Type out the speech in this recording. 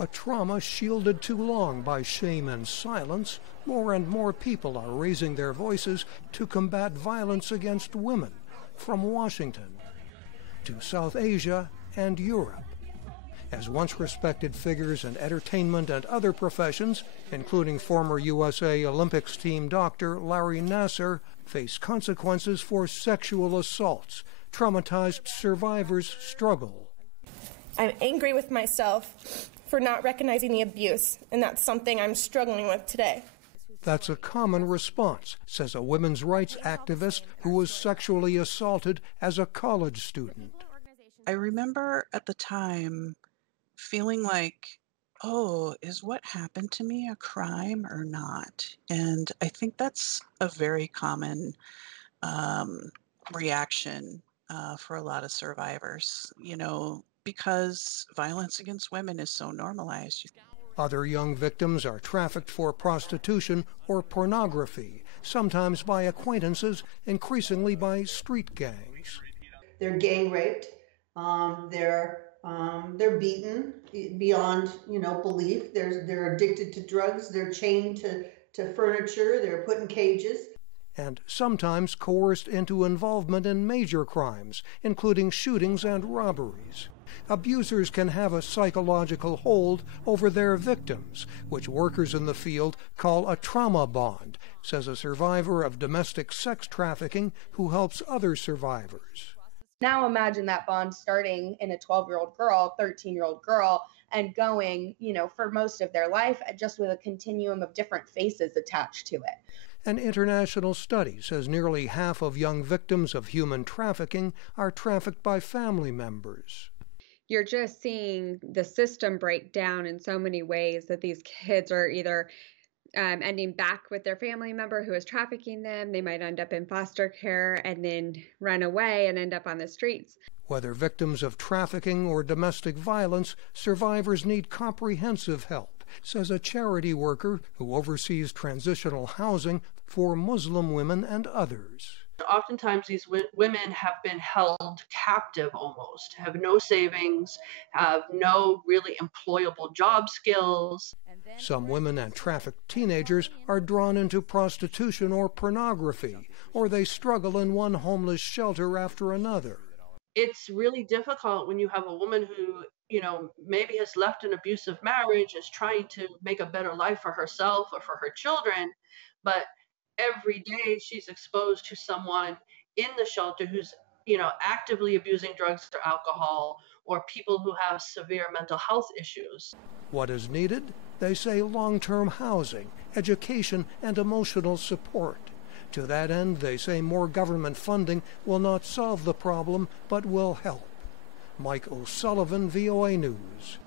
A trauma shielded too long by shame and silence, more and more people are raising their voices to combat violence against women, from Washington to South Asia and Europe. As once respected figures in entertainment and other professions, including former USA Olympics team doctor Larry Nassar, face consequences for sexual assaults, traumatized survivors struggle. I'm angry with myself for not recognizing the abuse, and that's something I'm struggling with today. That's a common response, says a women's rights activist who was sexually assaulted as a college student. I remember at the time feeling like, oh, is what happened to me a crime or not? And I think that's a very common reaction for a lot of survivors, because violence against women is so normalized. Other young victims are trafficked for prostitution or pornography, sometimes by acquaintances, increasingly by street gangs. They're gang raped. They're beaten beyond, belief. They're addicted to drugs. They're chained to furniture. They're put in cages. And sometimes coerced into involvement in major crimes, including shootings and robberies. Abusers can have a psychological hold over their victims, which workers in the field call a trauma bond, says a survivor of domestic sex trafficking who helps other survivors. Now imagine that bond starting in a 12-year-old girl, 13-year-old girl, and going, for most of their life, just with a continuum of different faces attached to it. An international study says nearly half of young victims of human trafficking are trafficked by family members. You're just seeing the system break down in so many ways that these kids are either ending back with their family member who is trafficking them. They might end up in foster care and then run away and end up on the streets. Whether victims of trafficking or domestic violence, survivors need comprehensive help, says a charity worker who oversees transitional housing for Muslim women and others. Oftentimes these women have been held captive almost, have no savings, have no really employable job skills. Some women and trafficked teenagers are drawn into prostitution or pornography, or they struggle in one homeless shelter after another. It's really difficult when you have a woman who, maybe has left an abusive marriage, is trying to make a better life for herself or for her children, but every day she's exposed to someone in the shelter who's, actively abusing drugs or alcohol, or people who have severe mental health issues. What is needed? They say long-term housing, education, and emotional support. To that end, they say more government funding will not solve the problem, but will help. Mike O'Sullivan, VOA News.